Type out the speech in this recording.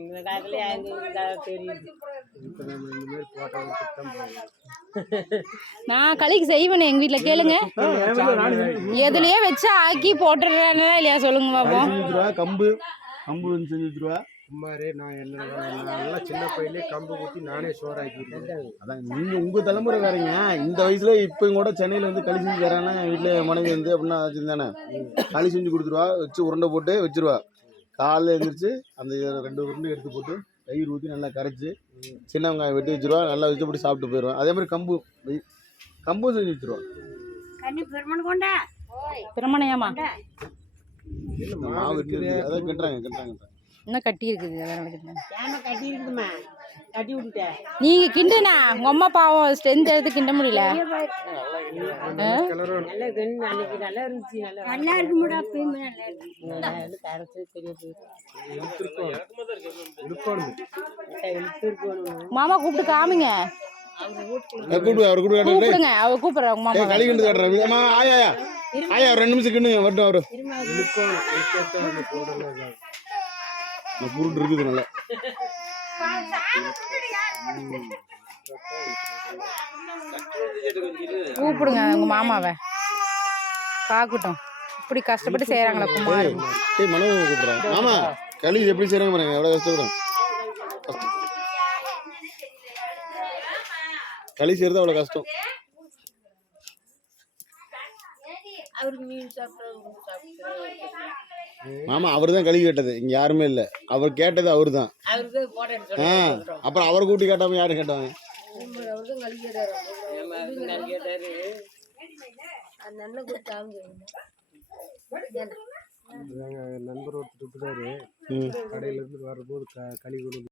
இந்த காலத்துல தெரியுது. இப்போ நம்ம இந்த மாதிரி போட்டோ நான் களிக்கு செய்வேன் எங்க வீட்டுல கேளுங்க. எதுலயே வச்சு ஆக்கி போட்டுறானே இல்லையா சொல்லுங்க பாப்போம். கம்பு கம்பு வந்து செஞ்சு வச்சுருவா. கும்பாரு நான் நல்லா சின்ன பையிலே கம்பு ஊற்றி நானே சோறாக்கிருக்கேன். அதான் நீங்கள் உங்கள் தலைமுறை வேறீங்க. இந்த வயசுல இப்போ கூட சென்னையில் வந்து களி செஞ்சு தரானா வீட்டில் மனைவி வந்து அப்படின்னா வச்சுருந்தானே களி செஞ்சு கொடுத்துருவா. வச்சு உருண்டை போட்டு வச்சுருவா. காலையில் எழுந்திரிச்சு அந்த 2 உருண்டை எடுத்து போட்டு தயிர் ஊற்றி நல்லா கரைச்சி சின்ன வெங்காயம் வெட்டி வச்சுருவா. நல்லா வச்சு போட்டு சாப்பிட்டு போயிடுவான். அதே மாதிரி கம்பும் செஞ்சு வச்சுருவா. பிரமணையாமா மாவு அதான் கட்டுறாங்க இன்னும் கட்டி இருக்குது. கட்டி இருக்குதுமா, கட்டி விட்டுட்டேன். நீங்க கிண்டுனா உங்க அம்மா பாவம் ஸ்ட்ரென்த் எடுத்து கிண்ட முடியல. நல்லா இருந்துச்சு. நல்லா இருக்கு முடா. மாமா கூப்பிட்டு காமிங்க. கூப்பிடுங்க. அவ கூப்பிடுறாங்க மாமா. களி கிண்டு காட்டுறாங்க. ஆயா 2 நிமிஷம் கிண்டுங்க வரட்டும். அவரு புருட்டு இருக்குது நல்லா. கூப்பிடுங்க உங்க மாமாவை பாக்கட்டும். இப்படி கஷ்டப்பட்டு செய்யறாங்களா குமார். மனோவை கூப்பிடுறேன். மாமா களி எப்படி செய்யறாங்க பாருங்க. எவ்வளவு கஷ்டப்படும். களி செய்யறது அவ்வளவு கஷ்டம். மாமா அவரு தான் களி கேட்டது. இங்க யாருமே இல்ல. அவர் கேட்டது அவரு தான். அப்புறம் அவரை கூட்டி கேட்டாம யாரு கேட்டாங்க. நண்பர் ஒருத்தர் விட்டுட்டாரு. கடையில இருந்து வரும்போது களி கொண்டு